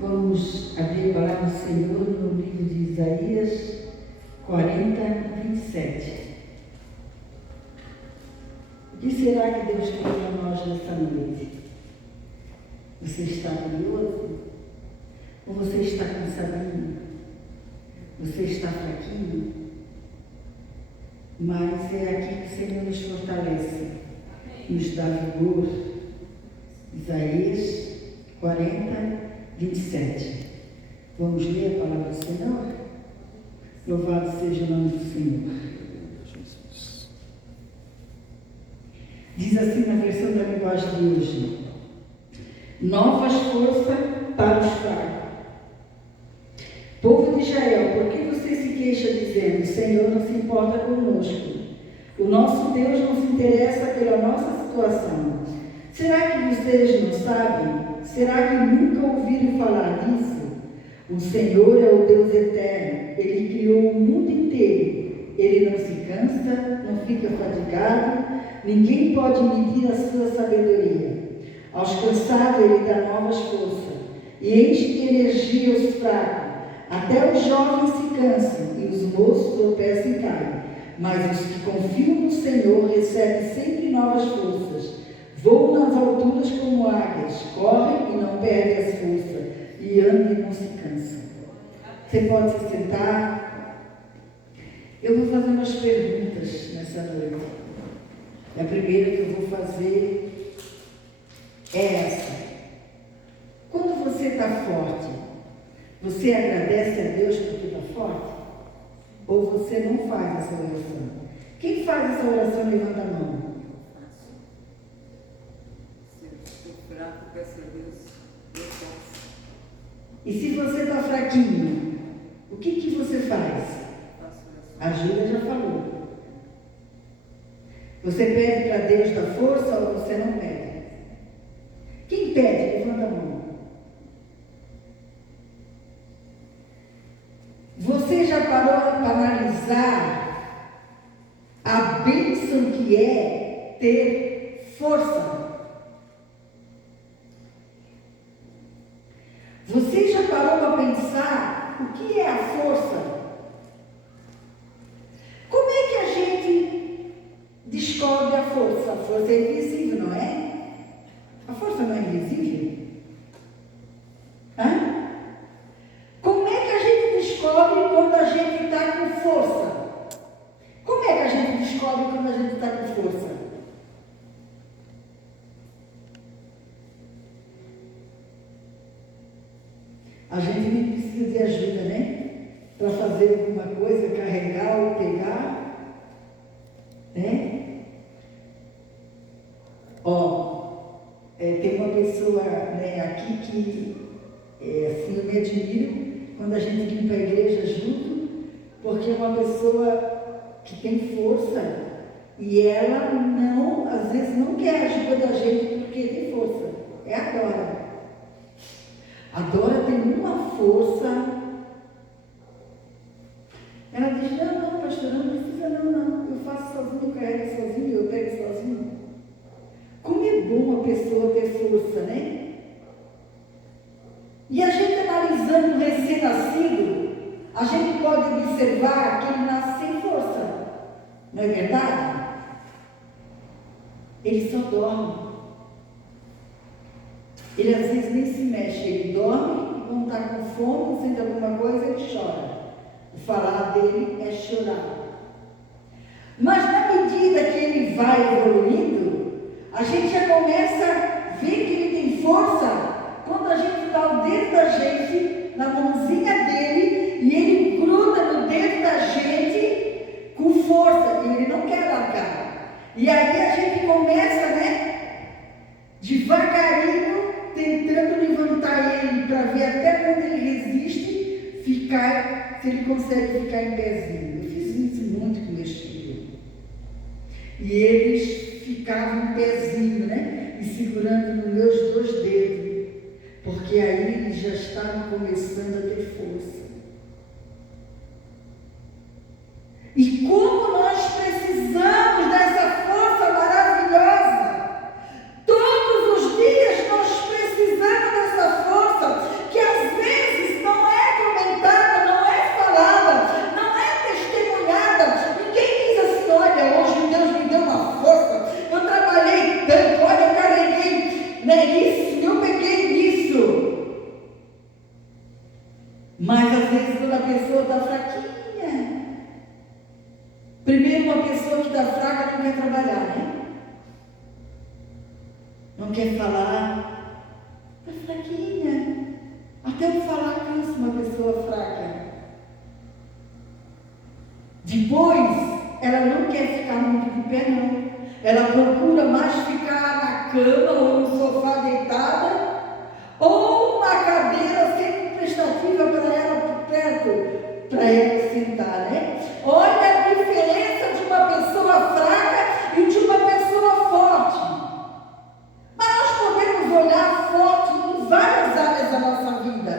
Vamos abrir a palavra do Senhor no livro de Isaías 40, 27. O que será que Deus tem para nós nesta noite? Você está curioso? Ou você está cansadinho? Você está fraquinho? Mas é aqui que o Senhor nos fortalece, nos dá vigor. Isaías 40, 27. Vamos ler a palavra do Senhor? Louvado seja o nome do Senhor. Diz assim na versão da linguagem de hoje: novas forças para os fracos. Povo de Israel, por que você se queixa dizendo: o Senhor não se importa conosco? O nosso Deus não se interessa pela nossa situação. Será que vocês não sabem? Será que nunca ouviram falar disso? O Senhor é o Deus eterno. Ele criou o mundo inteiro. Ele não se cansa, não fica fatigado. Ninguém pode medir a sua sabedoria. Aos cansados ele dá novas forças e enche de energia os fracos. Até os jovens se cansam e os moços tropeçam e caem. Mas os que confiam no Senhor recebem sempre novas forças. Voam nas alturas como águias, correm e não perdem as forças, e andam e não se cansam. Você pode se sentar. Eu vou fazer umas perguntas nessa noite. A primeira que eu vou fazer é essa: quando você está forte, você agradece a Deus porque está forte? Ou você não faz essa oração? Quem faz essa oração, levanta a mão. Peço a Deus, eu posso. E se você está fraquinho, o que você faz? A Júlia já falou. Você pede para Deus dar força ou você não pede? Quem pede? Levanta a mão. Você já parou para analisar a bênção que é ter força? Você já parou para pensar o que é a força? Como é que a gente descobre a força? A força é invisível, não é? A força não é invisível? Hã? Como é que a gente descobre quando a gente está com força? Como é que a gente descobre quando a gente está com força? A gente nem precisa de ajuda, né? Para fazer alguma coisa, carregar ou pegar, né? Tem uma pessoa, né, aqui que assim, eu me admiro quando a gente limpa a igreja junto, porque é uma pessoa que tem força e ela não, às vezes não quer a ajuda da gente porque tem força. É a Dora. A Dora tem uma força. Ela diz: não, pastor, não precisa não. Eu faço sozinho, eu carrego sozinho, eu pego sozinho. Como é bom a pessoa ter força, né? E a gente analisando o recém-nascido, a gente pode observar que ele nasce sem força. Não é verdade? Ele só dorme. Ele às vezes nem se mexe, ele dorme, quando está com fome, sente alguma coisa, ele chora. O falar dele é chorar. Mas na medida que ele vai evoluindo, a gente já começa a ver que ele tem força quando a gente dá o dedo da gente na mãozinha dele e ele gruda no dedo da gente com força e ele não quer largar. E aí a gente começa, né, devagarinho, tentando levantar ele para ver até onde ele resiste, se ele consegue ficar em pezinho. Eu fiz isso muito com meus filhos. E eles ficavam em pezinho, né? E segurando nos meus 2 dedos. Porque aí eles já estavam começando a ter força. E como nós precisamos dessa força maravilhosa! Todos os dias nós precisamos dessa força, que às quer falar, está fraquinha. Até o falar cansa uma pessoa fraca. Depois, ela não quer ficar muito de pé, não. Ela procura mais ficar na cama ou no sofá deitada, ou na cadeira sempre prestativa para ela por perto, para ela sentar, né? Olha a diferença de uma pessoa fraca e de uma pessoa forte. Mas nós podemos olhar forte em várias áreas da nossa vida.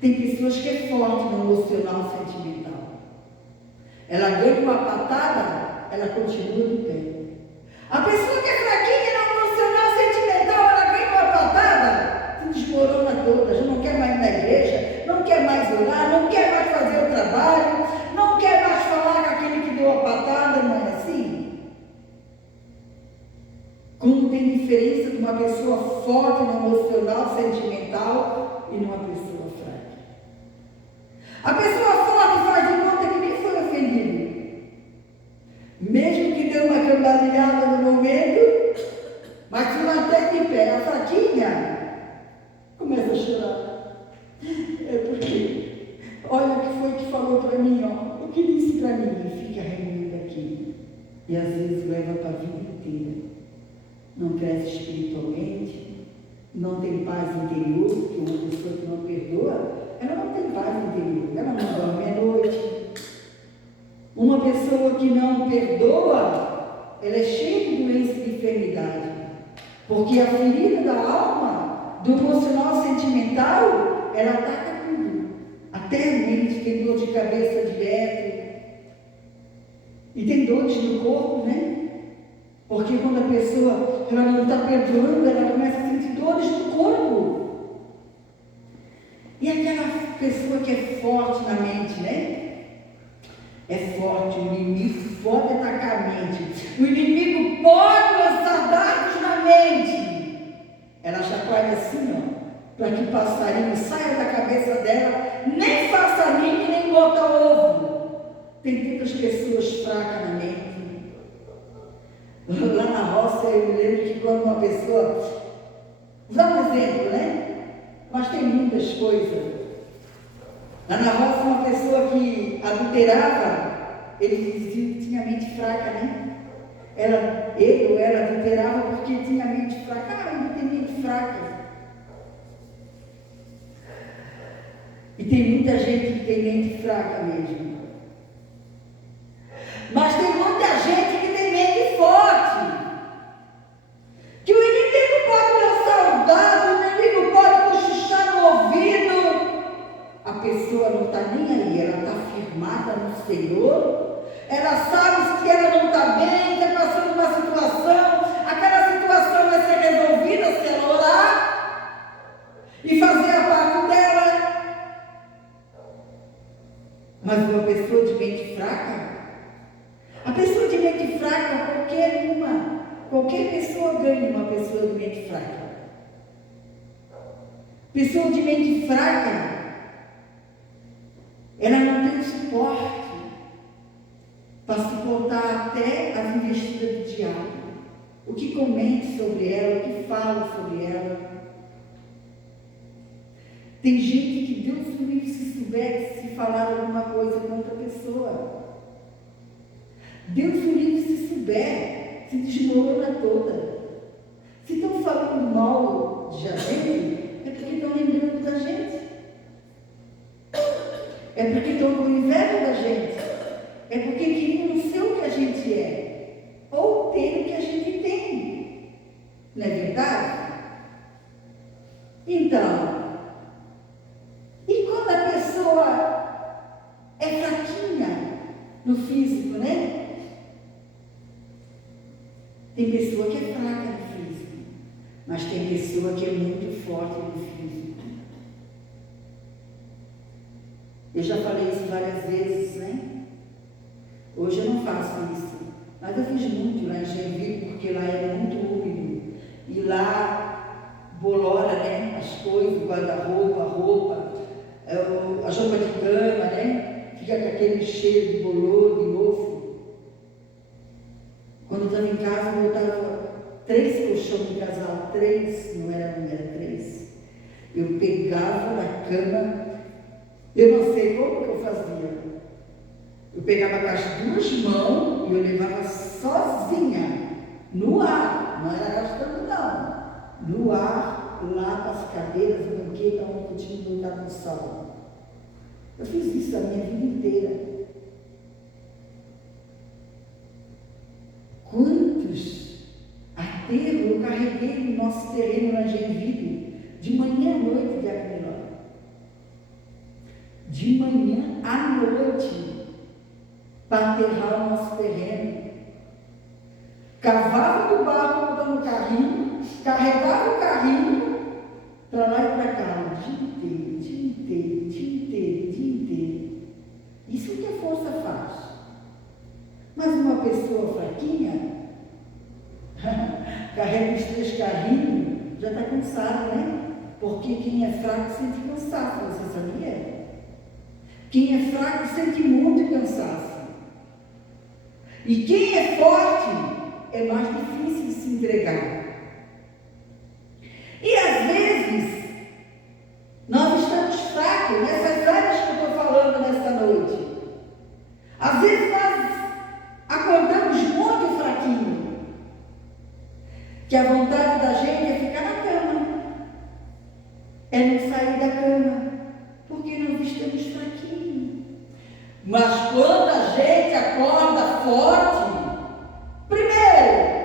Tem pessoas que é forte no emocional sentimental. Ela ganha uma patada, ela continua de pé. A pessoa que é fraquinha no emocional sentimental, ela ganha uma patada, se desmorona toda, já não quer mais ir na igreja, não quer mais orar, não quer mais fazer o trabalho, não quer mais falar com aquele que deu a patada, não é assim? Como tem diferença de uma pessoa forte no emocional sentimental e numa pessoa fraca. A pessoa forte faz de conta que nem foi ofendido. Mesmo que deu uma cambaleada no momento, mas se mantém de pé. A fraquinha começa a chorar. É porque, olha o que foi que falou para mim, ó. O que disse para mim? E fica remoendo aqui. E às vezes leva para a vida inteira. Não cresce espiritualmente, não tem paz interior, porque uma pessoa que não perdoa, ela não tem paz interior, ela não dorme à noite. Uma pessoa que não perdoa, ela é cheia de doença e de enfermidade, porque a ferida da alma, do emocional sentimental, ela ataca tudo, até a mente. Tem dor de cabeça direto, e tem dores no corpo, né? Porque quando a pessoa ela não está perdoando, ela começa a sentir dores no corpo. E aquela pessoa que é forte na mente, né? É forte, o inimigo pode atacar a mente. O inimigo pode lançar dardos na mente. Ela chacoalha assim, ó, para que o passarinho saia da cabeça dela, nem faça ninho, nem bota ovo. Tem tantas pessoas fracas na mente. Lá na roça, eu me lembro que quando uma pessoa... Vou dar um exemplo, né? Mas tem muitas coisas. Lá na roça, uma pessoa que adulterava, ele dizia que tinha mente fraca, né? Ele ou ela adulterava porque tinha mente fraca. Ah, ele tem mente fraca. E tem muita gente que tem mente fraca mesmo. Mas tem muita gente que tem mente forte. Que o inimigo pode lançar o dado, o inimigo pode cochichar no ouvido. A pessoa não está nem aí, ela está firmada no Senhor. Ela sabe que ela não está bem, está passando uma situação. Aquela situação vai ser resolvida se ela orar e fazer a parte dela. Mas uma pessoa de mente fraca, a pessoa de mente fraca, qualquer pessoa ganha uma pessoa de mente fraca. Pessoa de mente fraca, ela não tem suporte para suportar até as investidas do diabo. O que comente sobre ela, o que fala sobre ela. Tem gente que Deus me livre se souber se falar alguma coisa contra a pessoa. Deus me livre se souber, se desmorona toda. Se estão falando mal de gente, é porque estão lembrando da gente. É porque estão com inveja da gente. É porque queriam não ser o que a gente é, ou ter o que a gente tem. Não é verdade? Então, e quando a pessoa é fraquinha no físico, né? Tem pessoa que é fraca no físico, mas tem pessoa que é muito forte no físico. Eu já falei isso várias vezes, né? Hoje eu não faço isso, mas eu fiz muito lá em Joinville, porque lá é muito úmido. E lá bolora, né? As coisas, o guarda-roupa, a roupa, a roupa de cama, né? Fica com aquele cheiro de bolor, de mofo. Quando eu estava em casa, eu voltava 3 colchões de casal, 3, não era um, era 3. Eu pegava na cama, eu não sei como que eu fazia. Eu pegava com as 2 mãos e eu levava sozinha, no ar, não era arrastando não, no ar, lá para as cadeiras, banqueta, onde eu tinha lugar no sol. Eu fiz isso a minha vida inteira. Quantos aterros eu carreguei no nosso terreno na Genville, de manhã à noite, de Acmeló. De manhã à noite, para aterrar o nosso terreno. Cavava do barro, botando o carrinho, carregava o carrinho, para lá e para cá, o dia inteiro, dia inteiro, dia inteiro, dia inteiro. Isso que a força faz. Mas uma pessoa fraquinha, carrega os 3 carrinhos, já está cansado, né? Porque quem é fraco sente cansaço, você sabia? Quem é fraco sente muito cansaço. E quem é forte é mais difícil de se entregar. E às vezes, nós estamos fracos nessas áreas que eu estou falando nessa noite. Às vezes nós acordamos muito fraquinho, que a vontade da gente é ficar na cama, é não sair da cama, porque nós estamos fraquinhos. Mas quando a gente acorda forte, primeiro,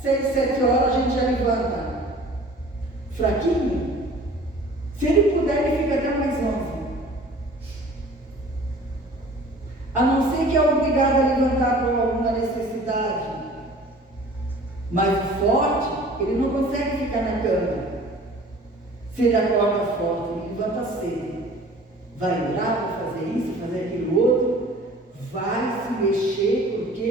6, 7 horas a gente já levanta. Fraquinho, se ele puder, ele fica até mais 11. A não ser que é obrigado a levantar por alguma necessidade. Mas o forte, ele não consegue ficar na cama. Se ele acorda forte, ele levanta cedo. Vai orar para fazer isso, fazer aquilo outro. Vai se mexer porque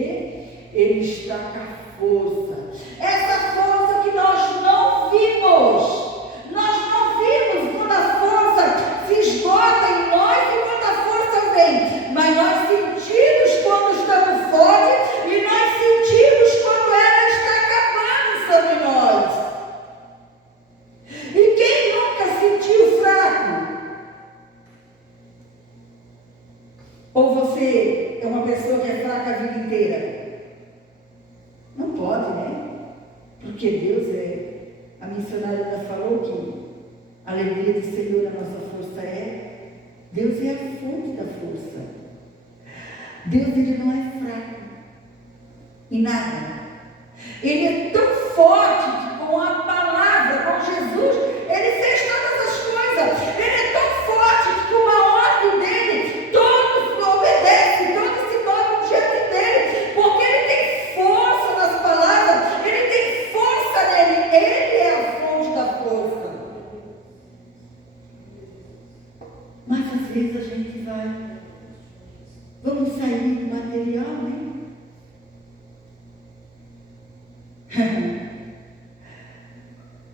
ele está com a força. Essa força que nós não vimos. Nós não vimos quando a força se esgota em nós e quando a força vem. Mas nós sentimos quando estamos fortes e nós sentimos quando ela está acabando sobre nós. E quem nunca sentiu fraco? Ou você é uma pessoa que é fraca a vida inteira? Não pode, né? Porque Deus é. A missionária já falou que a alegria do Senhor, a nossa força é. Deus é a fonte da força. Deus, ele não é fraco em nada. Ele é tão forte que com a palavra, com Jesus, ele fez todas as coisas. Ele é tão forte que com uma ordem dele, todos obedecem, todos se dobram diante dele, porque ele tem força nas palavras, ele tem força nele, ele é a fonte da força. Mas às vezes a gente vamos sair do material, né?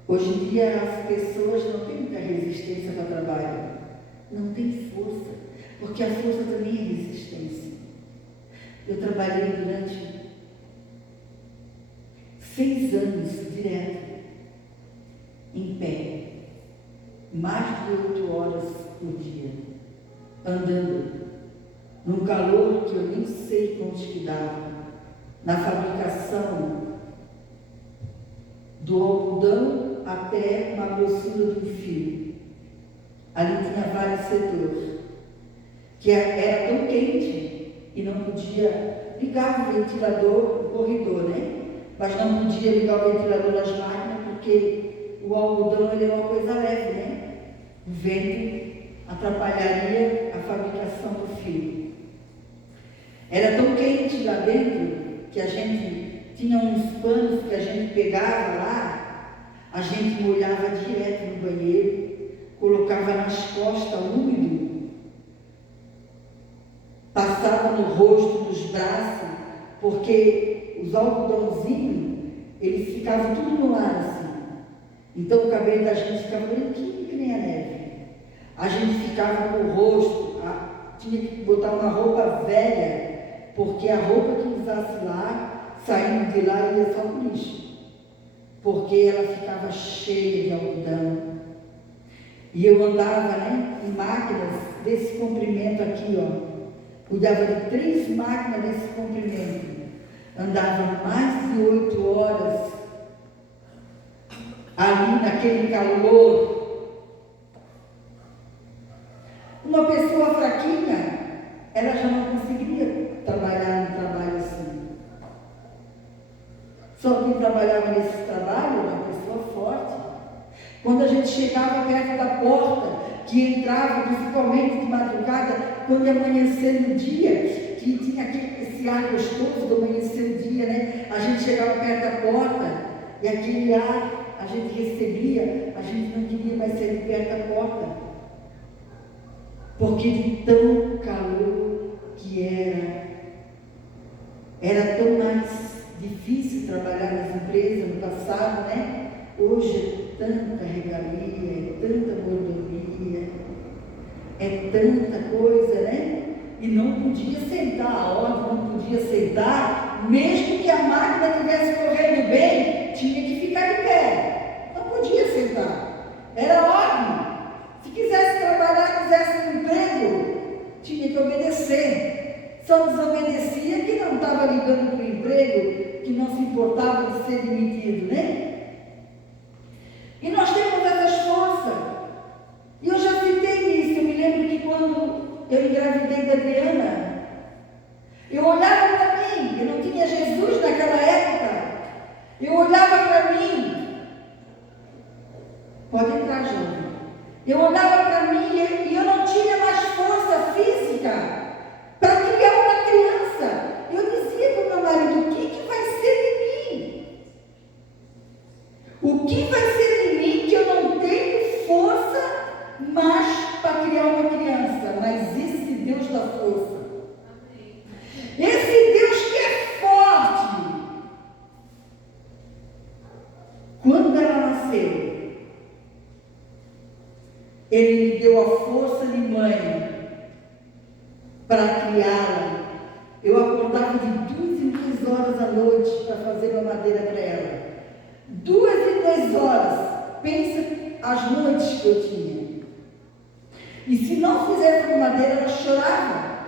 Hoje em dia as pessoas não têm muita resistência para o trabalho. Não tem força, porque a força também é resistência. Eu trabalhei durante 6 anos direto, em pé, mais de 8 horas por dia, andando, num calor que eu nem sei quantos que dava, na fabricação do algodão até uma grossura de um fio. Ali tinha vários setores, que era tão quente e não podia ligar o ventilador, o corredor, né? Mas não podia ligar o ventilador das máquinas, porque o algodão ele é uma coisa leve, né? O vento atrapalharia a fabricação do fio. Era tão quente lá dentro que a gente tinha uns panos que a gente pegava lá, a gente molhava direto no banheiro, colocava nas costas úmido, passava no rosto, nos braços, porque os algodãozinhos, eles ficavam tudo no ar assim. Então o cabelo da gente ficava branquinho que nem a neve. A gente ficava com o rosto, tinha que botar uma roupa velha, porque a roupa que usasse lá, saindo de lá, ia só pro lixo. porque ela ficava cheia de algodão. E eu andava, né, em máquinas desse comprimento aqui, ó. Cuidava de 3 máquinas desse comprimento. Andava mais de 8 horas ali naquele calor. Uma pessoa fraquinha, ela já não conseguiria trabalhar num trabalho assim. Só quem trabalhava nesse trabalho era uma pessoa forte. Quando a gente chegava perto da porta, que entrava principalmente de madrugada, quando ia amanhecer no dia, que tinha esse ar gostoso do amanhecer o dia, né? A gente chegava perto da porta e aquele ar a gente recebia, a gente não queria mais sair de perto da porta, porque de tão calor que era tão mais difícil trabalhar nas empresas no passado, né? Hoje é tanta regalia, é tanta mordomia, é tanta coisa, né? E não podia sentar, a ordem não podia sentar, mesmo que a máquina estivesse correndo bem, tinha que ficar de pé, não podia sentar, era ordem. Se quisesse trabalhar, quisesse um emprego, tinha que obedecer. Só desobedecia que não estava ligando para o emprego, que não se importava de ser demitido, né? E nós temos essas forças. E eu já citei isso. Eu me lembro que quando eu engravidei da Adriana, eu olhava para mim, eu não tinha Jesus naquela época. Eu olhava para mim. Pode entrar, jovem. Eu olhava para mim e eu não tinha mais força física para criar uma criança. Eu dizia para o meu marido: o que vai ser de mim? O que vai ser de mim que eu não tenho força mais para criar uma criança? Mas esse Deus dá força. Esse Deus que é forte. Quando ela nasceu, Ele me deu a força de mãe para criá-la. Eu acordava de 2 em 2 horas à noite para fazer uma madeira para ela. 2 em 2 horas. Pensa as noites que eu tinha. E se não fizesse uma madeira, ela chorava.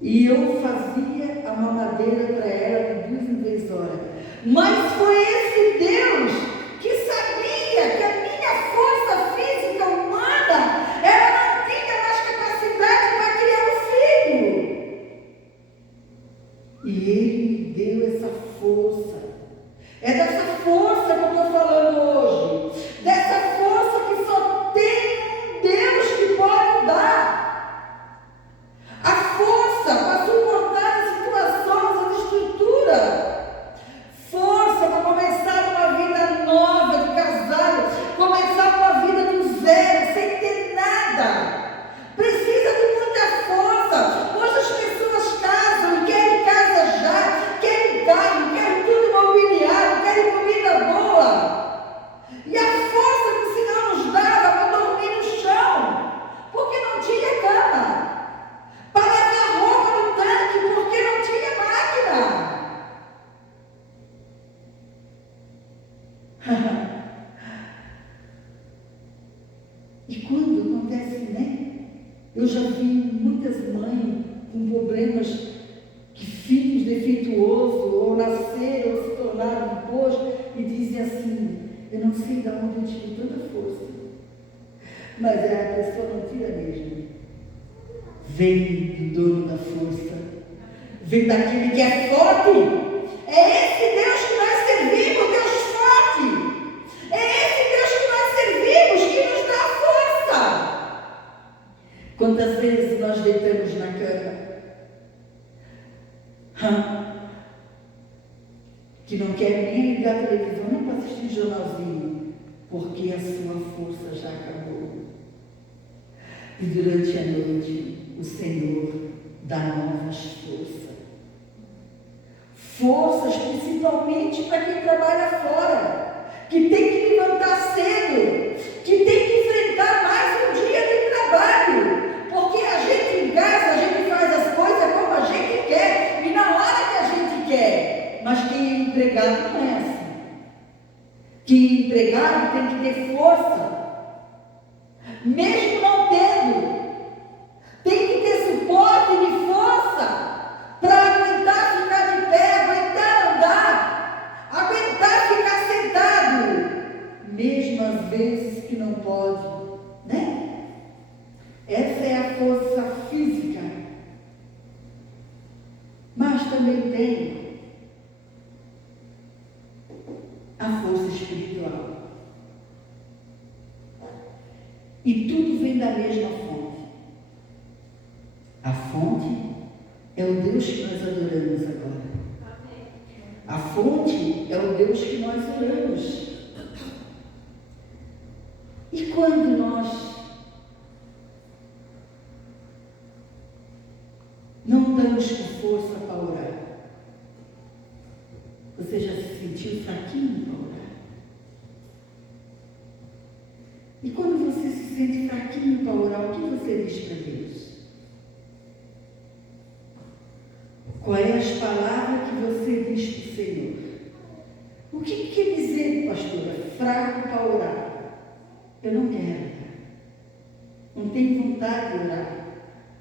E eu fazia a mamadeira para ela de 2 em 2 horas. Mas foi esse Deus que sabia que a minha força física humana, ela não tinha mais capacidade para criar um filho. E Ele me deu essa força. É dessa força que eu estou falando hoje. Dessa força que só tem um Deus que pode dar. A força para suportar as situações, as estruturas. Força para começar uma vida nova de casado. Começar uma vida do zero, sem ter nada. Precisa de muita força. Hoje as pessoas casam e querem casa já, querem carro, querem tudo mobiliado, querem comida boa. E a força que o Senhor nos dava para dormir no chão, porque não tinha cama. Para lavar roupa no tanque, porque não tinha máquina. E quando acontece, né? Eu já vi muitas mães com problemas, que filhos defeituosos, ou nasceram, ou se tornaram depois, e dizem assim: eu não sei de onde eu tiro tanta força. Mas a pessoa não tira mesmo. Vem do dono da força. Vem daquele que é forte. É esse Deus que nós servimos, Deus forte. É esse Deus que nós servimos, que nos dá força. Quantas vezes nós deitamos na cama, que não quer nem ligar a televisão, nem para assistir um jornalzinho, porque a sua força já acabou. E durante a noite, o Senhor dá novas forças. Forças principalmente para quem trabalha fora, que tem que levantar cedo, que tem que enfrentar mais um dia de trabalho, porque a gente em casa, a gente faz as coisas como a gente quer, e na hora que a gente quer, mas quem é empregado não é assim. que empregado tem que ter força, mesmo não tendo, tem que ter suporte de força para aguentar ficar de pé, aguentar andar, aguentar ficar sentado, mesmo às vezes que não pode, né? Essa é a força física, mas também tem a força espiritual. E tudo vem da mesma fonte. A fonte é o Deus que nós adoramos agora. A fonte é o Deus que nós oramos. E quando nós não damos com força para orar, você já se sentiu fraquinho para orar? E quando você se sente fraquinho para orar, o que você diz para Deus? Qual é as palavras que você diz para o Senhor? O que quer dizer, pastora, fraco para orar? Eu não quero orar. Não tenho vontade de orar.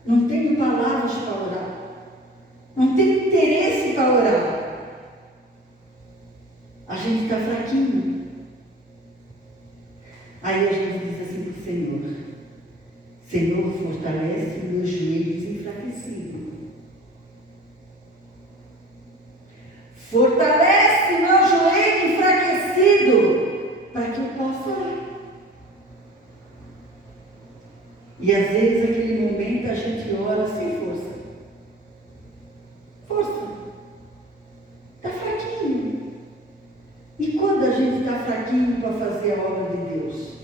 Não tenho palavras para orar. Não tenho interesse para orar. A gente está fraquinho. Aí a gente diz assim para o Senhor: Senhor, fortalece meus joelhos enfraquecidos. Fortalece meu joelho enfraquecido para que eu possa orar. E às vezes naquele momento a gente ora sem força. Força. Está fraquinho. E quando a gente está fraquinho para fazer a obra de Deus?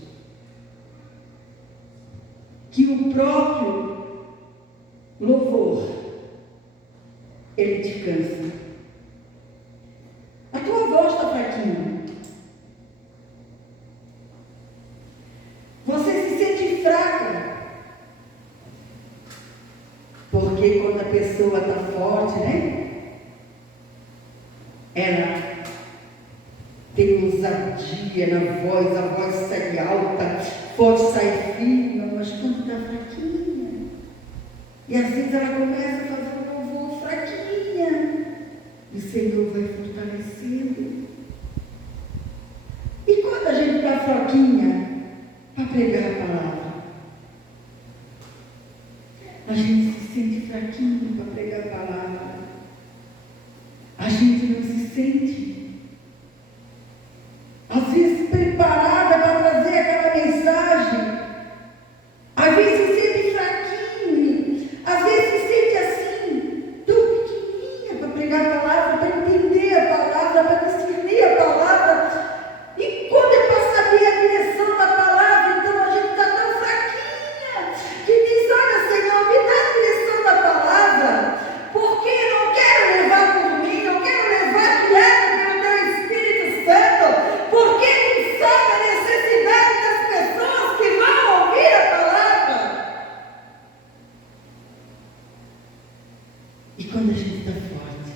Que o próprio louvor, ele te cansa. A tua voz está fraquinha. Você se sente fraca. Porque quando a pessoa está forte, né? Ela tem ousadia na voz, a voz sai alta, pode sair fina, mas quando está fraquinha, e às vezes ela começa a fazer um louvor fraquinha, e o Senhor vai fortalecendo. E quando a gente está fraquinha para pregar a palavra, a gente se sente fraquinho para pregar a palavra, a gente não se sente às vezes preparada para trazer aquela mensagem, às vezes se sente fraquinho, às vezes se sente assim, tão pequenininha para pregar a palavra, para entender a palavra, para discernir a palavra. E quando é para saber a direção da palavra, então a gente está tão fraquinha, que diz: olha, Senhor, me dá a direção da palavra, porque eu não quero levar por mim, eu quero levar guiada pelo teu Espírito Santo. Porque tu sabe a necessidade das pessoas que vão ouvir a palavra. E quando a gente está forte,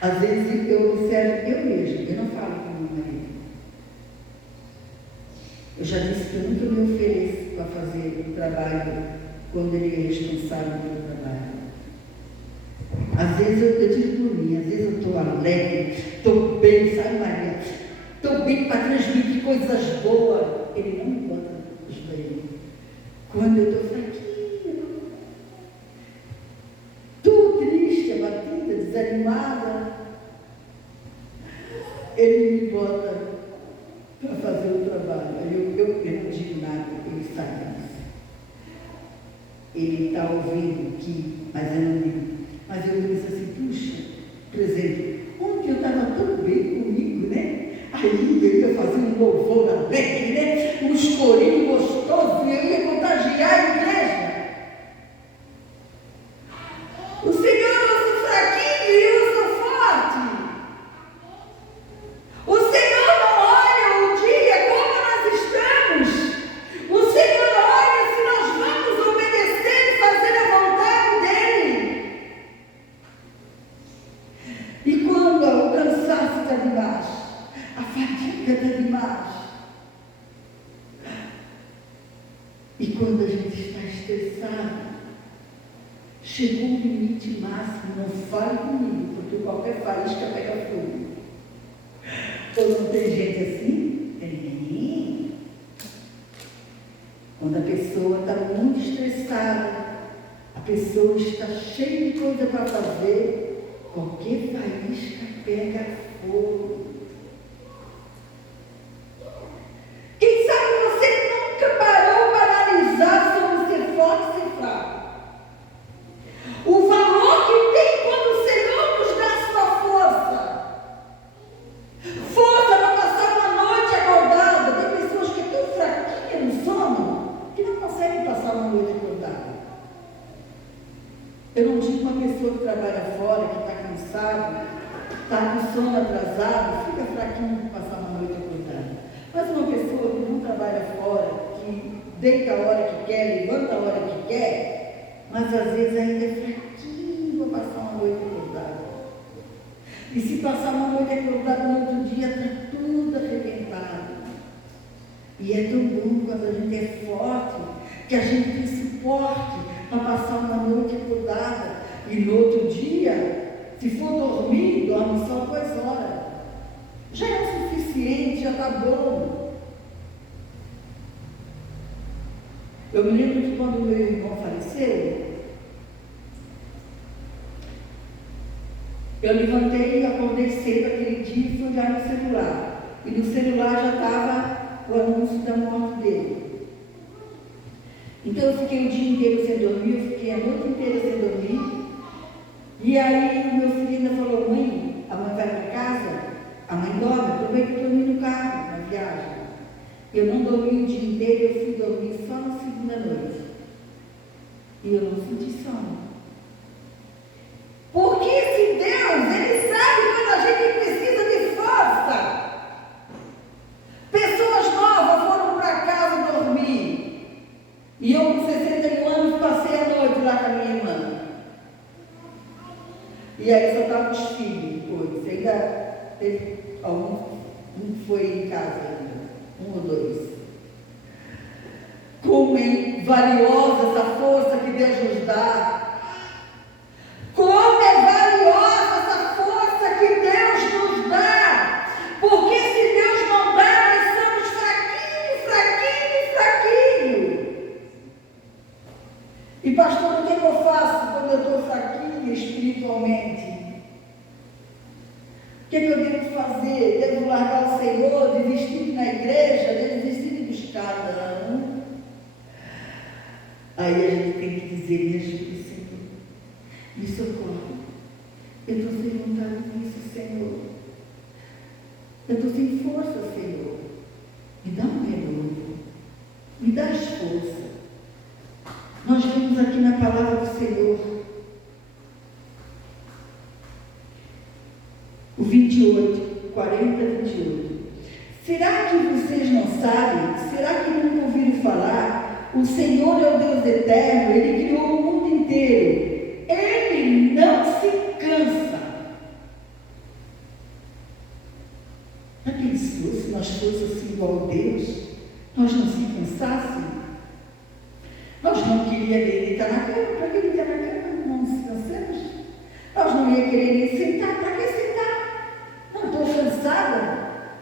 às vezes eu observo eu mesmo, eu não falo com o meu marido. Eu já disse que eu nunca me ofereço para fazer o trabalho quando ele é responsável pelo trabalho. Às vezes eu digo por mim, às vezes eu estou alegre, estou bem, sabe, Maria? Estou bem para transmitir coisas boas. Ele não me bota os joelhos. Quando eu estou fraquinha, estou triste, abatida, desanimada, ele me bota para fazer o trabalho. Eu não digo nada, ele sabe disso. Ele está ouvindo aqui, mas eu não digo. Mas eu disse assim: puxa, por exemplo, ontem eu estava tão bem comigo, né? Aí eu ia fazer um louvor alegre, né? Um chorinho gostoso, e eu ia contagiar a igreja. O Senhor usa o fraquinho e usa o forte. O Senhor não olha o dia como nós estamos. O Senhor olha se nós vamos obedecer e fazer a vontade dEle. E quando o cansaço está debaixo, a fadiga fica até demais. E quando a gente está estressado, chegou o limite máximo, não fale comigo, porque qualquer faísca pega fogo. Ou não tem gente assim? Tem. Quando a pessoa está muito estressada, a pessoa está cheia de coisa para fazer, qualquer faísca pega fogo. Quem sabe você nunca parou para analisar sobre ser forte e ser fraco? O valor que tem quando o Senhor nos dá sua força. Força para passar uma noite acordada. Tem pessoas que estão fraquinhas no sono, que não conseguem passar uma noite acordada. Eu não digo uma pessoa que trabalha fora, que está cansado, está com sono atrasado, fica fraquinho para passar uma noite acordada. Mas uma pessoa que não trabalha fora, que deita a hora que quer, levanta a hora que quer, mas às vezes ainda é fraquinho para passar uma noite acordada. E se passar uma noite acordada no outro dia, está tudo arrebentado. E é tão bom quando a gente é forte, que a gente tem suporte para passar uma noite acordada. E no outro dia, se for dormir, dorme só 2 horas. Já é o suficiente, já está bom. Eu me lembro que quando meu irmão faleceu, eu levantei e acordei cedo aquele dia e fui olhar no celular. E no celular já estava o anúncio da morte dele. Então eu fiquei o dia inteiro sem dormir, eu fiquei a noite inteira sem dormir. E aí o meu filho ainda falou: mãe, a mãe vai para casa? A mãe dorme? Aproveita que eu dormi no carro, na viagem. Eu não dormi o dia inteiro, eu fui dormir só na segunda noite. E eu não senti sono. Porque esse Deus, Ele sabe quando a gente precisa de força. Pessoas novas foram para casa dormir. E eu, com 61 anos, passei a noite lá com a minha irmã. E aí só estavam os filhos depois. Ainda teve algum, um foi em casa ainda, 1 ou 2. Como é valiosa essa força que Deus nos dá. Como é valiosa essa força que Deus nos dá. Porque se Deus não dá, nós somos fraquinhos. E pastor, o que eu faço quando eu estou fraquinho espiritualmente? O que eu devo fazer? Devo largar o Senhor, desistir na igreja, desistir de buscar? Não. Aí a gente tem que dizer: me ajude, Senhor, me socorre. Eu estou sem vontade disso, Senhor. Eu estou sem força, Senhor. Me dá um renovo, me dá força. Nós vemos aqui na palavra do Senhor, o 28, 40, 28. Será que vocês não sabem? Será que nunca ouviram falar? O Senhor é o Deus eterno, Ele criou o mundo inteiro. Ele não se cansa. Já pensou se nós fôssemos assim igual a Deus? Nós não se cansássemos? Nós não queríamos deitar na cama. Para que deitar na cama? Não nos cansamos. Nós não ia querer nem sentar. Para que sentar? Não estou cansada.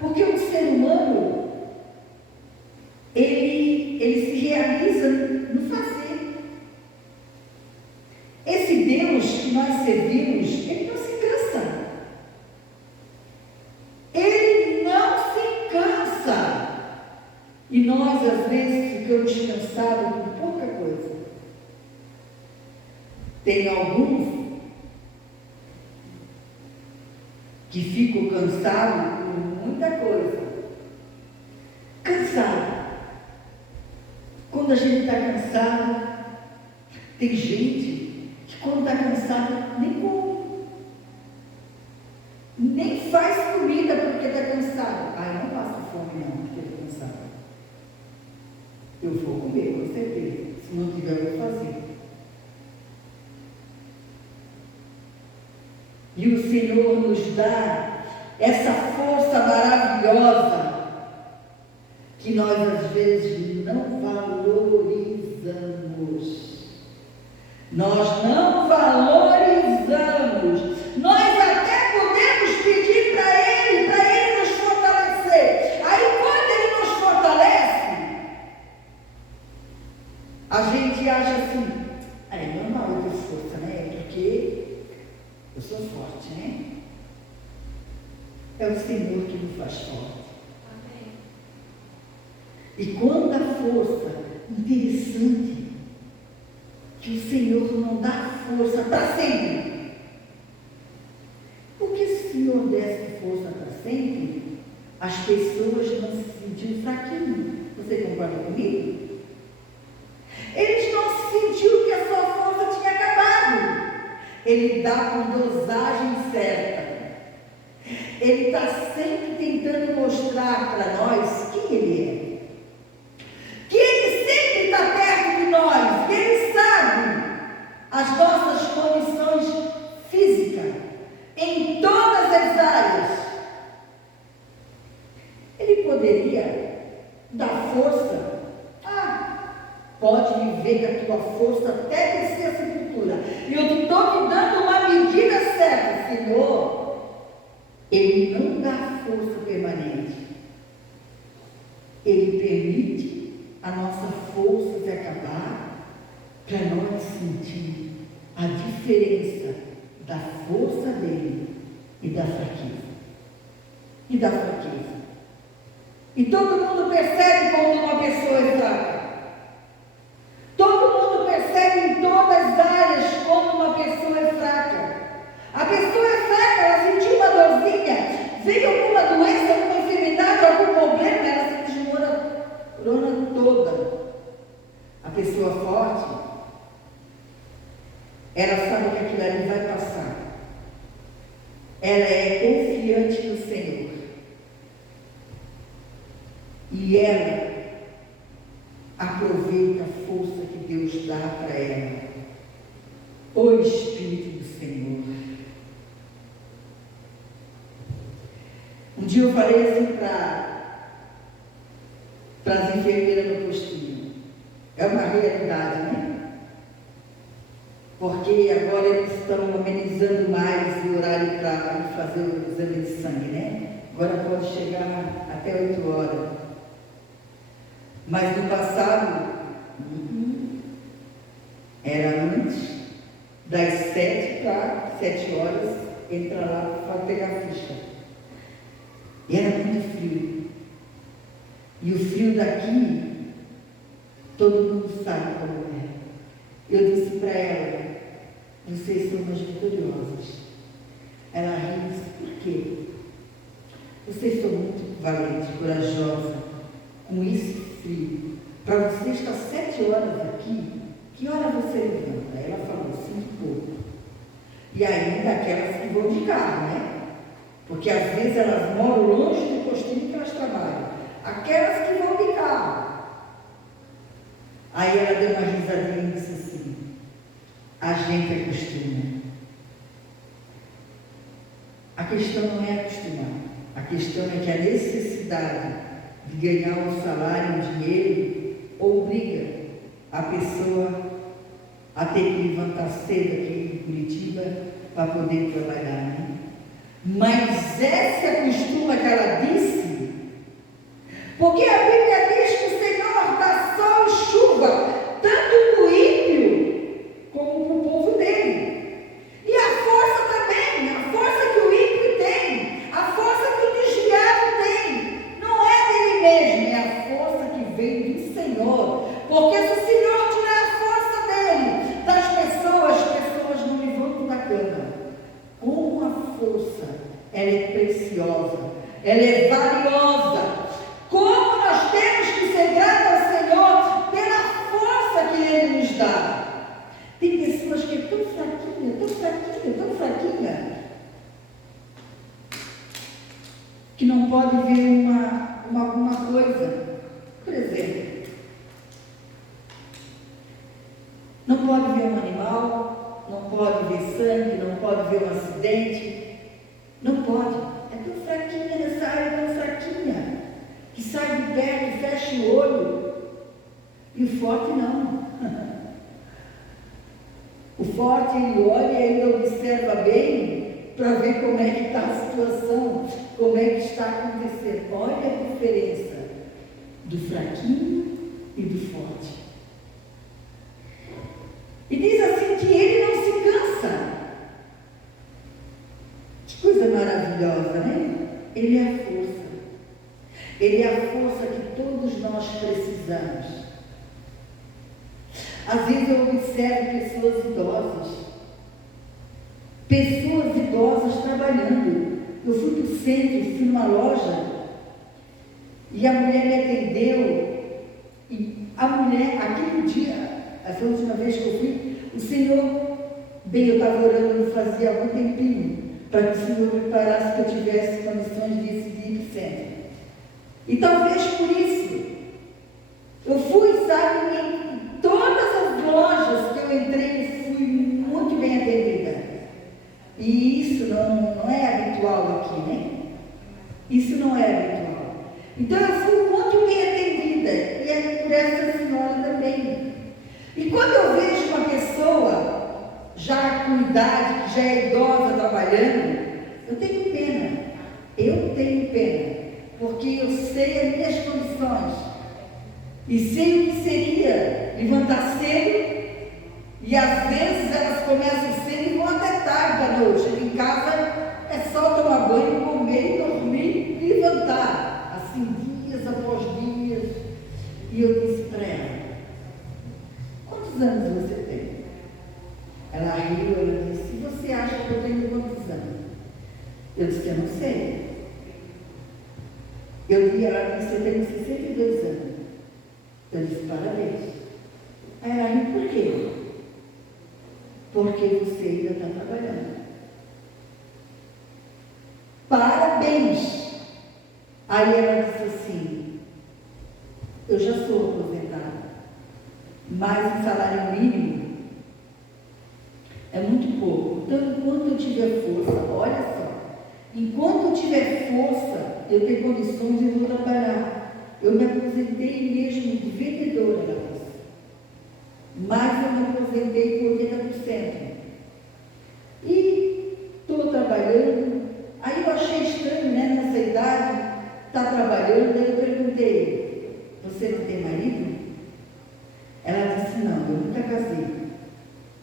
Porque o ser humano, ele se realiza no fazer. Esse Deus que nós servimos, Ele não se cansa. Ele não se cansa. E nós, às vezes, ficamos cansados com pouca coisa. Tem alguns que ficam cansados com muita coisa. Cansado. Quando a gente está cansado, tem gente que quando está cansado nem come, nem faz comida porque está cansado. Não passa fome não, porque estou cansado. Eu vou comer, com certeza. Se não tiver, eu vou fazer. E o Senhor nos dá essa força maravilhosa que nós às vezes não valorizamos. Nós não valorizamos. Nós até podemos pedir para Ele nos fortalecer. Aí quando Ele nos fortalece, a gente acha assim, é normal eu ter força, né? Porque eu sou forte, né? É o Senhor que me faz forte. Amém. E quando a força, interessante, que o Senhor não dá força para sempre. Porque se o Senhor desse força para sempre, as pessoas não se sentiam fraquinhas. Você concorda comigo? Eles não se sentiam que a sua força tinha acabado. Ele dá com dosagem certa. Ele está sempre tentando mostrar para nós quem Ele é. Que Ele sempre está perto de nós. Que Ele sabe as nossas condições físicas em todas as áreas. Ele poderia dar força. Pode viver com a tua força até descer a sepultura. E eu estou te dando uma medida certa, Senhor. Ele não dá força permanente. Ele permite a nossa força se acabar para nós sentir a diferença da força dele e da fraqueza. E todo mundo percebe quando uma pessoa é fraca. Todo mundo percebe em todas as áreas quando uma pessoa é fraca. A pessoa é fraca, ela sentiu uma dorzinha, veio alguma doença, alguma enfermidade, algum problema, ela se desmorona toda. A pessoa forte, ela sabe que aquilo ali vai passar. Ela é confiante no Senhor. E ela aproveita a força que Deus dá para ela. O Espírito do Senhor. Um dia eu falei assim para as enfermeiras no postinho. É uma realidade, né? Porque agora eles estão amenizando mais o horário para fazer o exame de sangue, né? Agora pode chegar até 8 horas. Mas no passado, era antes das 7 para 7 horas, entrar lá para pegar a ficha. E era muito frio. E o frio daqui, todo mundo sabe como é. Eu disse para ela, vocês são umas vitoriosas. Ela riu e disse, por quê? Vocês são muito valentes, corajosas, com isso frio. Para você estar 7 horas aqui, que hora você levanta? Ela falou, 5 e pouco. E ainda aquelas que vão de carro, né? Porque às vezes elas moram longe do postinho que elas trabalham. Aquelas que vão de carro. Aí ela deu uma risadinha e disse assim, a gente acostuma. A questão não é acostumar. A questão é que a necessidade de ganhar um salário, um dinheiro, obriga a pessoa a ter que levantar cedo aqui em Curitiba para poder trabalhar, né? Mas esse acostuma que ela disse, porque a Bíblia diz que o Senhor dá sol e chuva, tanto para o ímpio como para o povo dele. E a força também, a força que o ímpio tem, a força que o desviado tem, não é dele mesmo, é a força que vem do Senhor. Porque se o Senhor tirar a força dele, das pessoas, as pessoas não levantam da cama. Como a força, ela é preciosa, ela é valiosa. Como nós temos que ser gratos ao Senhor pela força que Ele nos dá. Tem pessoas que é tão fraquinha, que não pode ver alguma coisa. Por exemplo, não pode ver um animal, não pode ver sangue, não pode ver um acidente. Não pode. É tão fraquinha nessa área, tão fraquinha, que sai de perto, fecha E o forte não. O forte, ele olha e ele observa bem para ver como é que está a situação, como é que está acontecendo. Olha a diferença do fraquinho e do forte. E diz assim que ele não se cansa. Que coisa maravilhosa, né? Ele é a força. Ele é a força que todos nós precisamos. Às vezes eu observo pessoas idosas trabalhando. Eu fui para o centro, fui numa loja e a mulher me atendeu. E a mulher, aquele dia, essa última vez que eu fui, o Senhor, bem, eu estava orando, fazia algum tempinho, para que o Senhor preparasse que eu tivesse condições de ir para o centro. E talvez por isso, eu fui, sabe, em todas as lojas que eu entrei, eu fui muito bem atendida. E isso não é habitual aqui, né? Isso não é habitual. Então eu fui muito bem atendida, e é por essa senhora também. E quando eu vejo uma pessoa já com idade, que já é idosa trabalhando, eu tenho pena. Eu tenho pena, porque eu sei as minhas condições. E sei o que seria levantar cedo, e às vezes elas começam cedo e vão até tarde da noite. Chego em casa, é só tomar banho, comer, dormir e levantar. Assim, dias após dias. E eu disse para ela: quantos anos você tem? Ela riu, ela disse: você acha que eu tenho quantos anos? Eu disse: eu não sei. Ela disse: eu tenho 62 anos. Eu disse: parabéns. Aí ela riu: por quê? Porque você ainda está trabalhando. Parabéns. Aí ela disse assim: eu já sou aposentada, mas o salário mínimo é muito pouco. Então, enquanto eu tiver força, olha só, enquanto eu tiver força, eu tenho condições de vou trabalhar. Eu me aposentei mesmo de vendedora da bolsa, mas eu me aposentei por 80%. E estou trabalhando. Aí eu achei estranho, né, nessa idade, estar trabalhando. Aí eu perguntei: você não tem marido? Ela disse: não, eu nunca casei.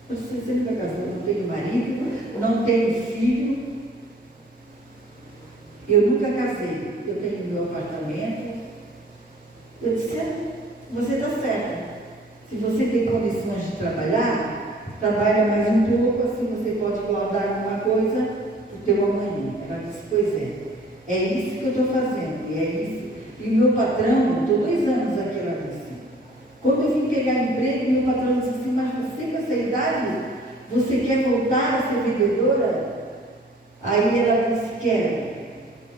Eu disse: você nunca casou? Eu não tenho marido, não tenho filho. Eu nunca casei. Eu tenho meu apartamento. Eu disse: você está certa. Se você tem condições de trabalhar, trabalha mais um pouco, assim você pode guardar alguma coisa para o teu amanhã. Ela disse: pois é isso que eu estou fazendo, e é isso. E o meu patrão, estou 2 anos aqui, ela disse. Quando eu vim pegar emprego, meu patrão disse assim: mas você com essa idade, você quer voltar a ser vendedora? Aí ela disse: quero.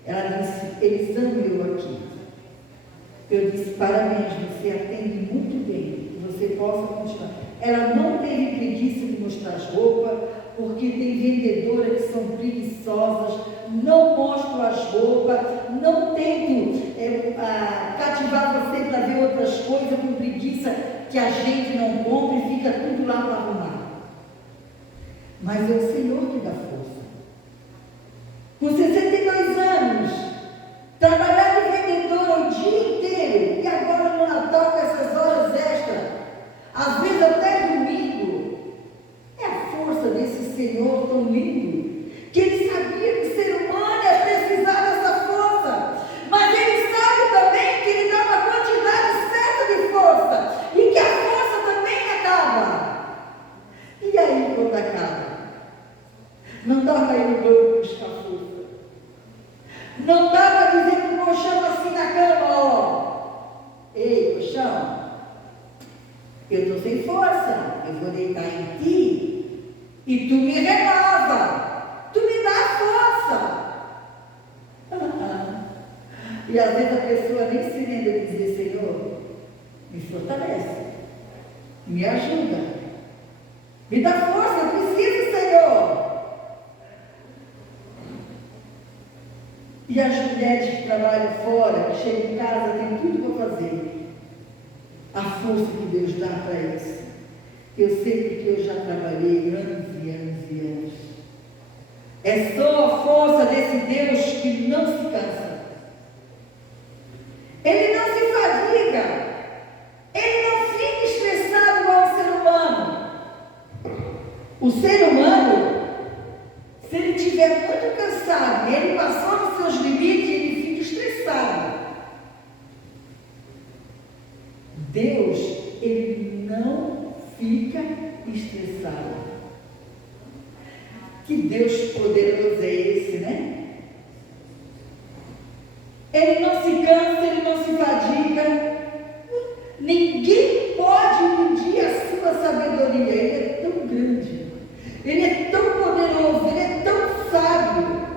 Ela disse: eles são eu aqui. Eu disse: parabéns, você atende muito bem, que você possa continuar. Ela não teve preguiça de mostrar as roupas, porque tem vendedora que são preguiçosas, não mostram as roupas, não tento cativar você para ver outras coisas com preguiça que a gente não compra e fica tudo lá para arrumar. Mas é o Senhor que dá força. Com 62 anos, trabalhar de vendedora o dia inteiro, e agora no Natal com essas horas extras, às vezes até domingo, é a força desse Senhor tão lindo, que Ele sabia que o ser humano ia precisar dessa força, mas Ele sabe também que Ele dá uma quantidade certa de força, e que a força também acaba. E aí, quando acaba? Não dá para ir no banco buscar força. Não dá para dizer para o colchão assim na cama: ó, ei, colchão, eu estou sem força, eu vou deitar em ti e tu me renova, tu me dá força. E às vezes a pessoa nem se lembra de dizer: Senhor, me fortalece, me ajuda, me dá força, eu preciso, Senhor. E as mulheres que trabalham fora, que chegam em casa, tem tudo para fazer. a força que Deus dá para isso. Eu sei porque eu já trabalhei anos e anos e anos. É só a força desse Deus que não se cansa. Ele não se fadiga. Ele não fica estressado igual o ser humano. O ser humano, se ele estiver muito cansado e ele passou dos seus limites, ele fica estressado. Deus, ele não fica estressado. Que Deus poderoso é esse, né? Ele não se cansa, ele não se fadiga. Ninguém pode medir a sua sabedoria. Ele é tão grande, ele é tão poderoso, ele é tão sábio,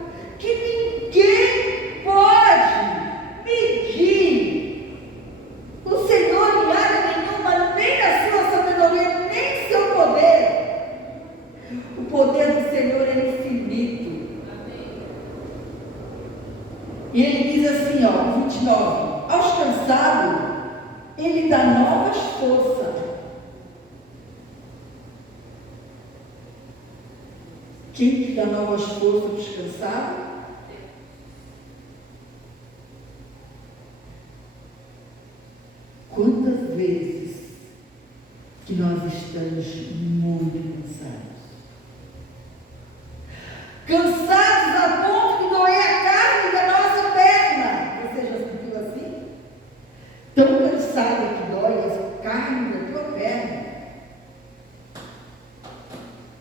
que ninguém pode medir o Senhor em área nenhuma, nem na sua sabedoria, nem seu poder. O poder do Senhor é infinito. E ele diz assim, ó, 29, aos cansados, ele dá novas forças. Quem que dá novas forças para os cansados? Quantas vezes que nós estamos muito cansados? Cansados a ponto de doer a carne da nossa perna. Você já sentiu assim? Tão cansada que dói a carne da tua perna.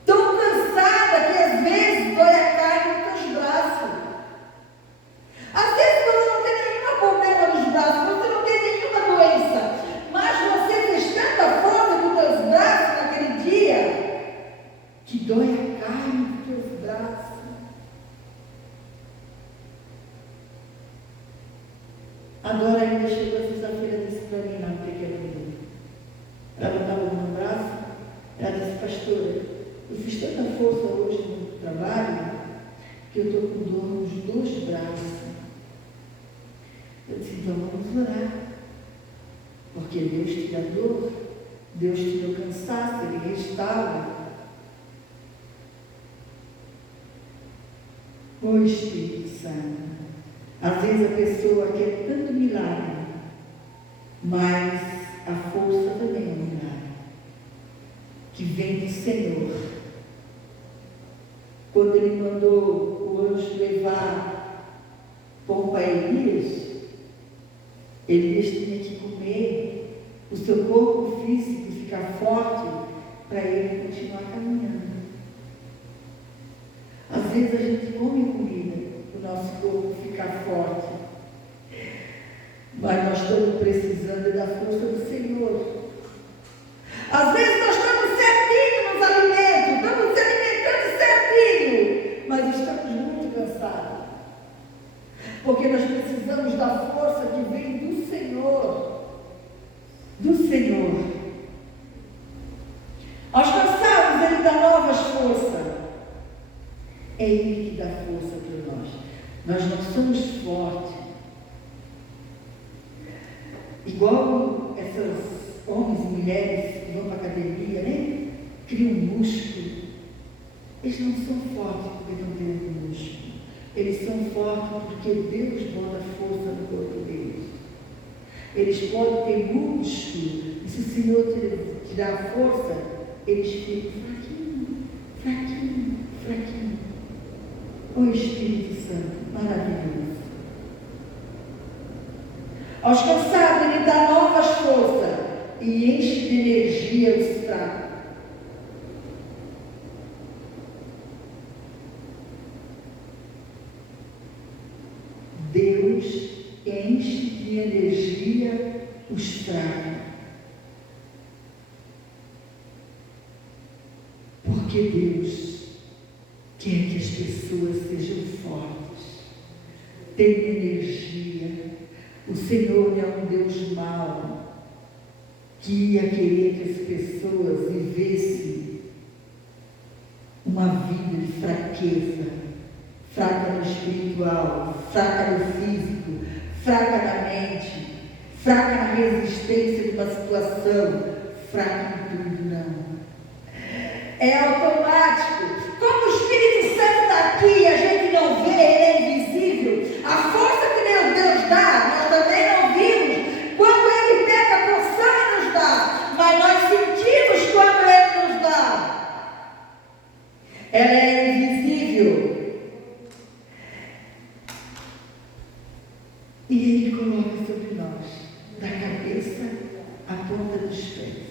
Tão cansada que às vezes dói a carne dos teus braços. Às vezes você não tem nenhum problema nos braços, você não tem nenhuma doença, mas você fez tanta força com os teus braços naquele dia que dói a carne dos teus braços. Agora ainda chegou a sexta-feira, disse para mim, na pequena menina. Ela estava no meu braço, ela disse, pastora, eu fiz tanta força hoje no trabalho, que eu estou com dor nos dois braços. Eu disse, então vamos orar. Porque Deus tira a dor, Deus tira o cansaço, Ele restaura. Ô Espírito Santo, às vezes a pessoa quer tanto milagre, mas a força também é um milagre, que vem do Senhor. Quando Ele mandou o anjo levar pão para Elias, Elias tinha que comer, o seu corpo físico ficar forte, para ele continuar caminhando. Às vezes a gente come comida, o nosso corpo ficar forte, mas nós estamos precisando da força do Senhor. Às vezes nós estamos certinhos nos alimentos, estamos se alimentando certinho, mas estamos muito cansados, porque nós precisamos da força que vem do Senhor, do Senhor. Aos cansados Ele dá novas forças. É Ele que dá força para nós. Nós não somos fortes. Igual essas homens e mulheres que vão para a academia, né? Criam músculo. Eles não são fortes porque estão tendo músculo. Eles são fortes porque Deus bota força no corpo deles. Eles podem ter músculo, e se o Senhor tirar a força, eles ficam fraquinhos, fraquinhos, fraquinhos. O Espírito Santo, maravilhoso. Aos cansados, Ele dá novas forças e enche de energia os fracos. Deus enche de energia os fracos. Porque Deus quer que as pessoas sejam fortes, tenham energia. O Senhor não é um Deus mau, que ia querer que as pessoas vivessem uma vida de fraqueza, fraca no espiritual, fraca no físico, fraca na mente, fraca na resistência de uma situação, fraca em tudo, não. É automático. Como o Espírito Santo está aqui e a gente não vê, ele é invisível. A força que Deus dá, nós também não vimos. Quando ele pega a porção e nos dá, mas nós sentimos quando ele nos dá. Ela é invisível. E ele coloca sobre nós, da cabeça à ponta dos pés.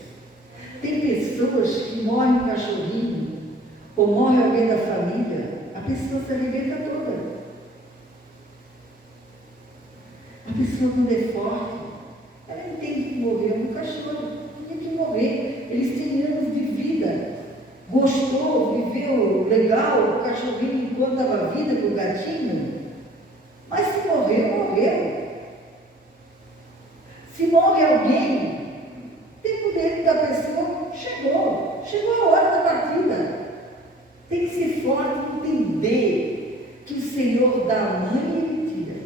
Tem pessoas que morrem um cachorrinho, ou morre alguém da família, a pessoa se arrebenta toda. A pessoa quando é forte, ela entende que morreu um cachorro, tem que morrer. Eles têm anos de vida. Gostou, viveu legal, o cachorrinho enquanto estava vida com o gatinho. Mas se morreu, morreu. Se morre alguém, o tempo dele da pessoa chegou a hora da partida. Tem que ser forte e entender que o Senhor dá a mãe e ele tira.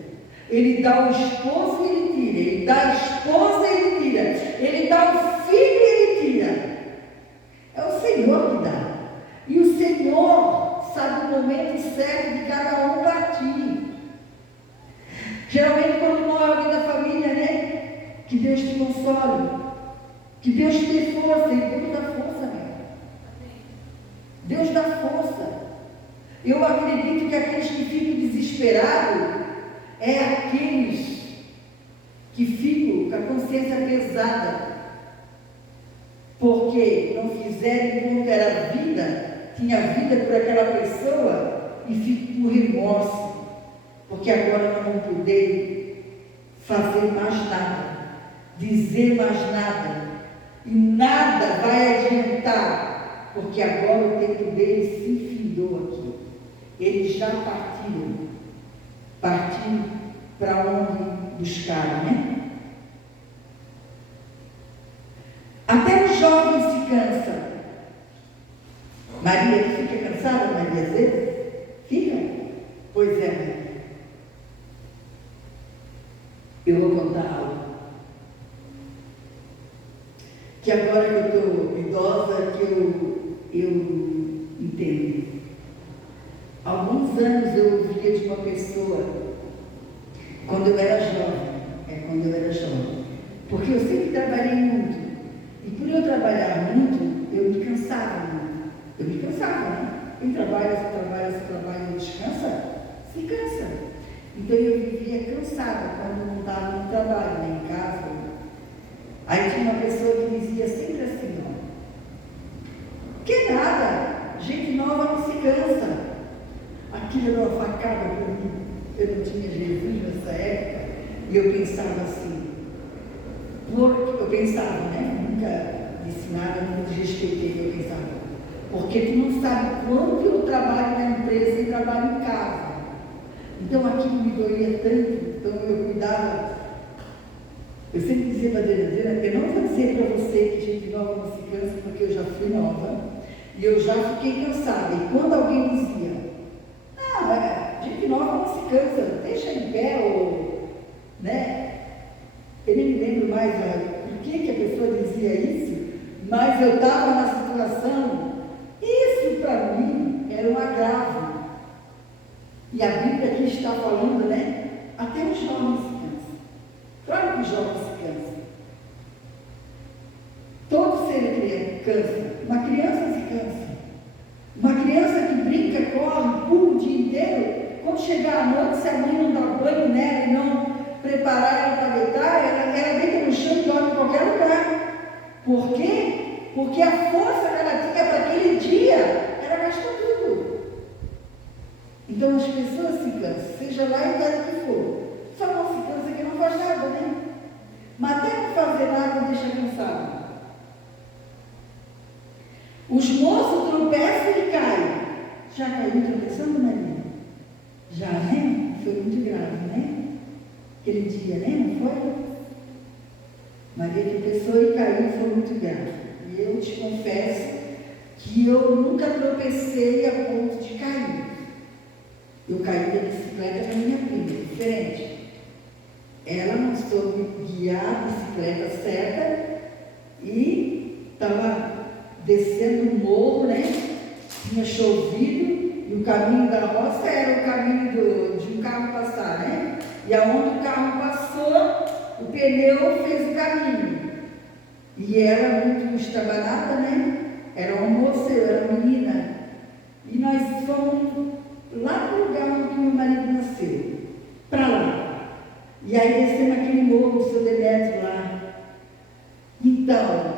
Ele dá o esposo e ele tira. Ele dá a esposa e ele tira. Ele dá o filho e ele tira. É o Senhor que dá. E o Senhor sabe o momento certo de cada um partir. Geralmente quando morre alguém da família, né? Que Deus te console. Que Deus te dê força, e Deus dá força mesmo. Deus dá força. Eu acredito que aqueles que ficam desesperados é aqueles que ficam com a consciência pesada, porque não fizeram enquanto era vida, tinha vida por aquela pessoa e ficam com remorso, porque agora não vão poder fazer mais nada, dizer mais nada. E nada vai adiantar, porque agora o tempo deles se infindou aqui. Eles já partiram para onde buscaram, né? Até os jovens se cansam. Maria, tu fica cansada, Maria, às vezes? Fica? Pois é, Maria. Eu vou contar algo. Que agora que eu estou idosa, que eu entendo. Alguns anos eu ouvia de uma pessoa, quando eu era jovem, porque eu sempre trabalhei muito, e por eu trabalhar muito, eu me cansava muito. Né? Quem trabalha, não descansa, se cansa. Então eu vivia cansada quando não estava no trabalho, nem em casa. Aí tinha uma pessoa que dizia sempre assim, ó, que nada, gente nova não se cansa. Aquilo era uma facada para mim. Eu não tinha Jesus nessa época, e eu pensava assim, né? Nunca disse nada, nunca desrespeitei, eu pensava, porque tu não sabe quanto eu trabalho na empresa e trabalho em casa. Então aquilo me doía tanto, então eu cuidava. Eu sempre dizia para a Adriana, eu não vou dizer para você que gente nova não se cansa, porque eu já fui nova, e eu já fiquei cansada. E quando alguém dizia, gente nova não se cansa, deixa em pé, ou, né? Eu nem me lembro mais por que a pessoa dizia isso, mas eu estava na situação, isso para mim era um agravo. E a Bíblia aqui está falando, né? Até os jovens se cansam. Claro que os jovens se cansam. Todo ser cansa. Uma criança se cansa. Uma criança que brinca, corre, pula o dia inteiro, quando chegar à noite, se a mãe não dá banho nela e não preparar ela para deitar, ela deita no chão e dorme em qualquer lugar. Por quê? Porque a força que ela tinha para aquele dia, ela gastou tudo. Então as pessoas se cansam, seja lá em idade que for. Só não se cansa que não faz nada, né? Mas até não fazer nada deixa cansado. Os moços tropeçam e caem. Já caiu tropeçando, Maria? Já, né? Foi muito grave, né? Aquele dia, né? Não foi? Maria tropeçou e caiu, foi muito grave. E eu te confesso que eu nunca tropecei a ponto de cair. Eu caí da bicicleta na minha prima, diferente. ela não soube guiar a bicicleta certa e estava descendo um morro, né? Tinha chovido e o caminho da roça era o caminho de um carro passar, né? E aonde o carro passou, o pneu fez o caminho. E ela, muito estabanada, né? Era uma moça, eu era uma menina. E nós fomos lá no lugar onde meu marido nasceu, para lá. E aí descemos aquele morro do seu Demétrio lá. Então,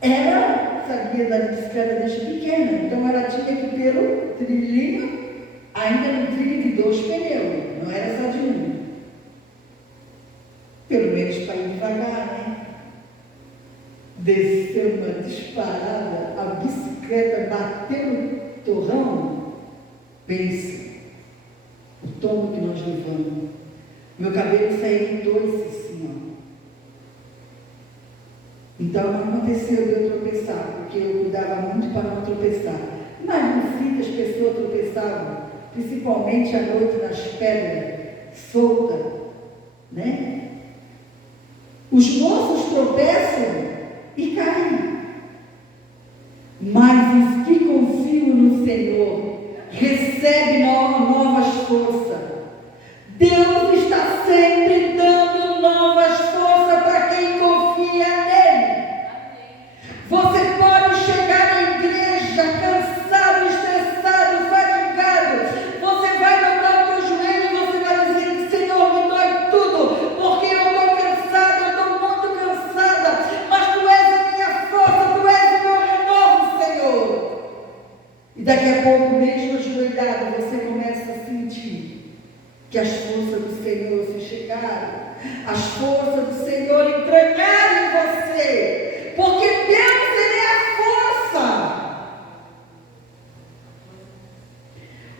ela sabia da bicicleta desde pequena, então ela tinha que ir pelo trilhinho, ainda no trilho de 2 pneus, não era só de um. Pelo menos para ir devagar, né? Desceu uma disparada, a bicicleta bateu no torrão. Pensa, o tombo que nós levamos. Meu cabelo saiu em 2 assim, ó. Então não aconteceu de eu tropeçar, porque eu cuidava muito para não tropeçar. Mas no fim as pessoas tropeçavam, principalmente à noite nas pedras soltas, né? Os moços tropeçam e caem. Mas os que confiam no Senhor recebem novas forças. Deus está sempre dando novas forças para quem confia nele. Você pode chegar na igreja cansado, estressado, fatigado. Você vai dobrar o teu joelho e você vai dizer: Senhor, me dói tudo, porque eu estou cansada, eu estou muito cansada. Mas tu és a minha força, tu és o meu renovo, Senhor. E daqui a pouco, mesmo ajoelhado, você começa a sentir que as forças do Senhor se chegaram, as forças do Senhor entranharam em você, porque Deus, Ele é a força.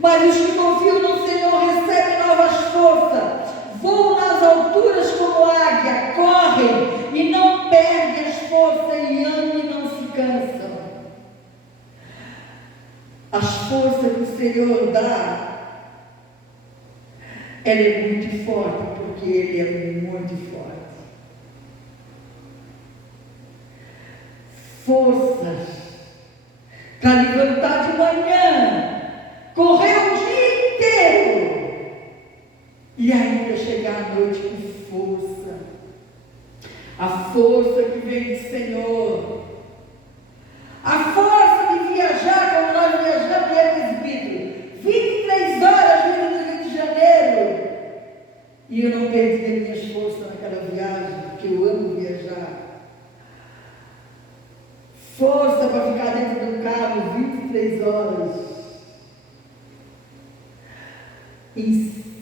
Mas os que confiam no Senhor recebem novas forças, voam nas alturas como águia, correm e não perdem as forças, e andam e não se cansam. As forças que o Senhor dá, ela é muito forte, porque Ele é muito forte. Forças para levantar de manhã, correr o dia inteiro e ainda chegar à noite com força. A força que vem do Senhor. A força de viajar, como nós viajamos, presbítero. 23 horas vindo do Rio de Janeiro. E eu não perdi as minhas forças naquela viagem, porque eu amo viajar. Força para ficar dentro do carro 23 horas. E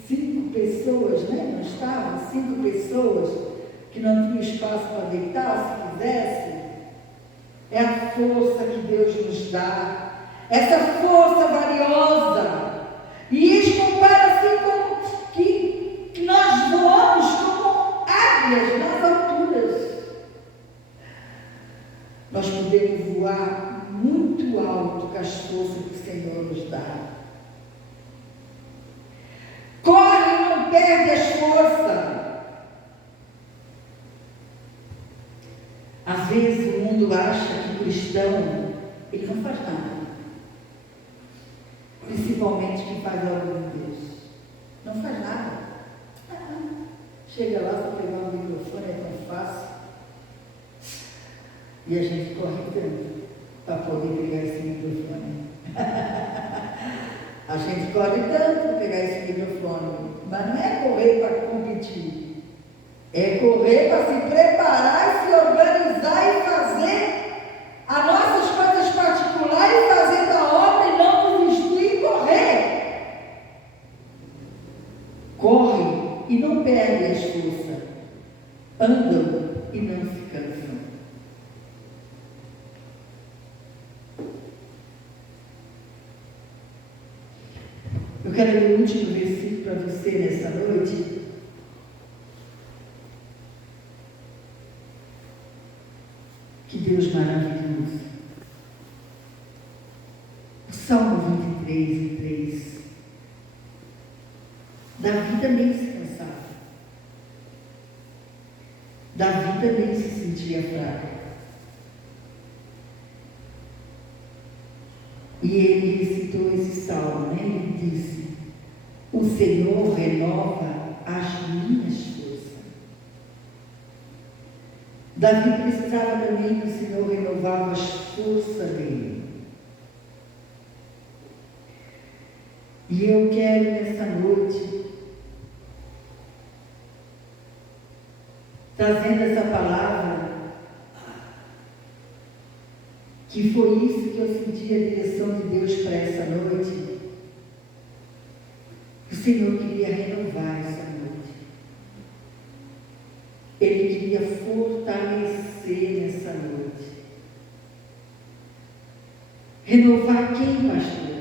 5 pessoas, né? Nós estávamos 5 pessoas que não tinham espaço para deitar, se quisesse. É a força que Deus nos dá. Essa força valiosa. E eles comparam assim como que nós voamos como águias nas alturas. Nós podemos voar muito alto com as forças que o Senhor nos dá. Corre e não perde as forças. Às vezes o mundo acha que o cristão, ele não faz nada. Principalmente quem faz a obra de Deus. Não faz nada. Chega lá, só pegar o microfone, é tão fácil. E a gente corre tanto para poder pegar esse microfone. A gente corre tanto para pegar esse microfone. Mas não é correr para competir. É correr para se preparar, se organizar e fazer as nossas coisas particulares, fazendo a obra e não desistir e correr. Correm e não perdem as forças. Andam e não se cansam. Eu quero ler o último versículo para você nessa noite. Que Deus maravilhoso. O Salmo 23, 3. Davi também se cansava. Davi também se sentia fraco. E ele recitou esse salmo, né? Ele disse: o Senhor renova as minhas forças. Davi precisava também que o Senhor renovava as forças dele. E eu quero nessa noite, trazendo essa palavra, que foi isso que eu senti a direção de Deus para essa noite. O Senhor queria renovar essa noite. Ele queria fortalecer nessa noite. Renovar quem, pastor?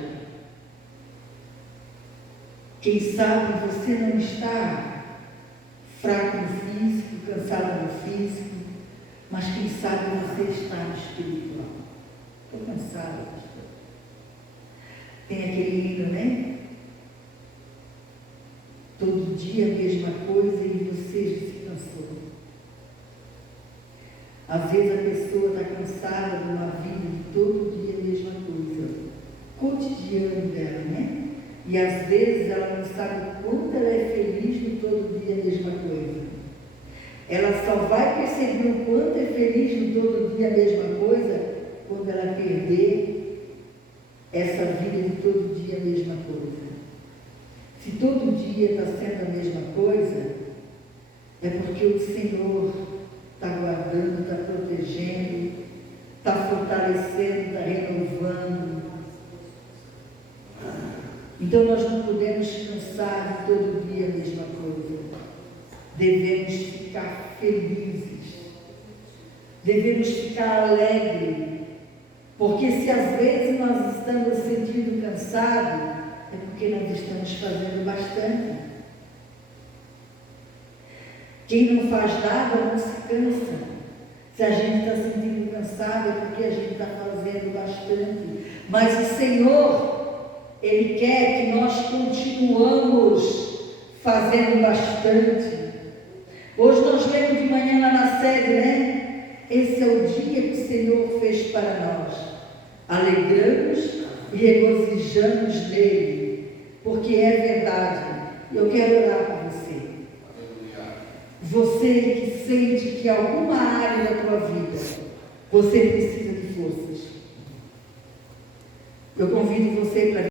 Quem sabe você não está fraco no físico, cansado no físico, mas quem sabe você está no espiritual. Estou cansada, pastor. Tem aquele hino, né? Todo dia a mesma coisa e você já se cansou. Às vezes a pessoa está cansada de uma vida de todo dia a mesma coisa, cotidiano dela, né? E às vezes ela não sabe o quanto ela é feliz no todo dia a mesma coisa. Ela só vai perceber o quanto é feliz no todo dia a mesma coisa quando ela perder essa vida de todo dia a mesma coisa. Se todo dia está sendo a mesma coisa, é porque o Senhor está guardando, está protegendo, está fortalecendo, está renovando. Então nós não podemos cansar de todo dia a mesma coisa. Devemos ficar felizes. Devemos ficar alegres. Porque se às vezes nós estamos sentindo cansados, é porque nós estamos fazendo bastante. Quem não faz nada não se cansa. Se a gente está sentindo cansado, é porque a gente está fazendo bastante. Mas o Senhor, Ele quer que nós continuamos fazendo bastante. Hoje nós lemos de manhã lá na sede, né? Esse é o dia que o Senhor fez para nós. Alegramos e regozijamos nele, porque é verdade. Eu quero orar por você. Você que sente que em alguma área da tua vida você precisa de forças. Eu convido você para